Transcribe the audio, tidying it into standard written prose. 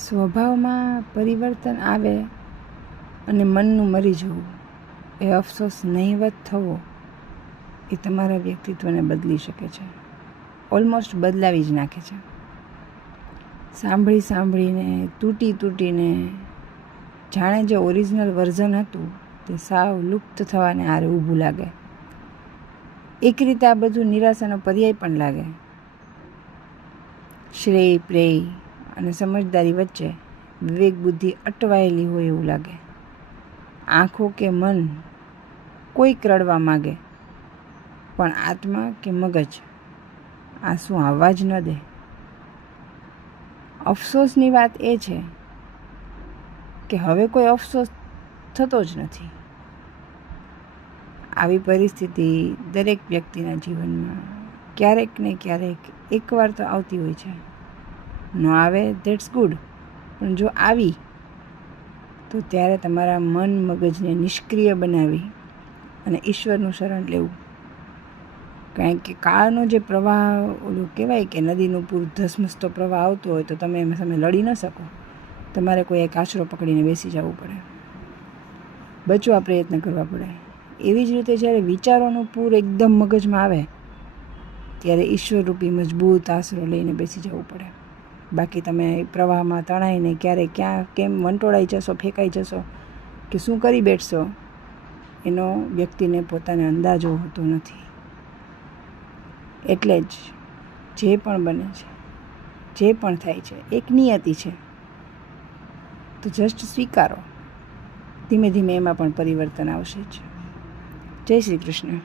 સ્વભાવમાં પરિવર્તન આવે અને મનનું મરી જવું, એ અફસોસ નહીવત થવો, એ તમારા વ્યક્તિત્વને બદલી શકે છે, ઓલમોસ્ટ બદલાવી જ નાખે છે. સાંભળીને તૂટીને જાણે જે ઓરિજિનલ વર્ઝન હતું તે સાવ લુપ્ત થવાને આરે ઊભું લાગે. એક રીતે આ બધું નિરાશાનો પર્યાય પણ લાગે. શ્રેય પ્રેય અને સમજદારી વચ્ચે વિવેક બુદ્ધિ અટવાયેલી હોય એવું લાગે. આંખો કે મન કોઈક રડવા માગે, પણ આત્મા કે મગજ આંસુ આવવા જ ન દે. અફસોસની વાત એ છે કે હવે કોઈ અફસોસ થતો જ નથી. આવી પરિસ્થિતિ દરેક વ્યક્તિના જીવનમાં ક્યારેક ને ક્યારેક એકવાર તો આવતી હોય છે. ન આવે ધેટ્સ ગુડ, પણ જો આવી તો ત્યારે તમારા મન મગજને નિષ્ક્રિય બનાવી અને ઈશ્વરનું શરણ લેવું. કારણ કે કાળનો જે પ્રવાહ, ઓલું કહેવાય કે નદીનું પૂર ધસમસતો પ્રવાહ આવતો હોય તો તમે એમાં સામે લડી ન શકો. તમારે કોઈ એક આશરો પકડીને બેસી જવું પડે, બચવા પ્રયત્ન કરવા પડે. એવી જ રીતે જ્યારે વિચારોનું પૂર એકદમ મગજમાં આવે ત્યારે ઈશ્વરરૂપી મજબૂત આશરો લઈને બેસી જવું પડે. બાકી તમે પ્રવાહમાં તણાઈને ક્યારેક ક્યાં કેમ વંટોળાઈ જશો, ફેંકાઈ જશો કે શું કરી બેઠશો, એનો વ્યક્તિને પોતાને અંદાજો હોતો નથી. એટલે જ જે પણ બને છે, જે પણ થાય છે, એક નિયતિ છે, તો જસ્ટ સ્વીકારો. ધીમે ધીમે એમાં પણ પરિવર્તન આવશે જ. જય શ્રી કૃષ્ણ.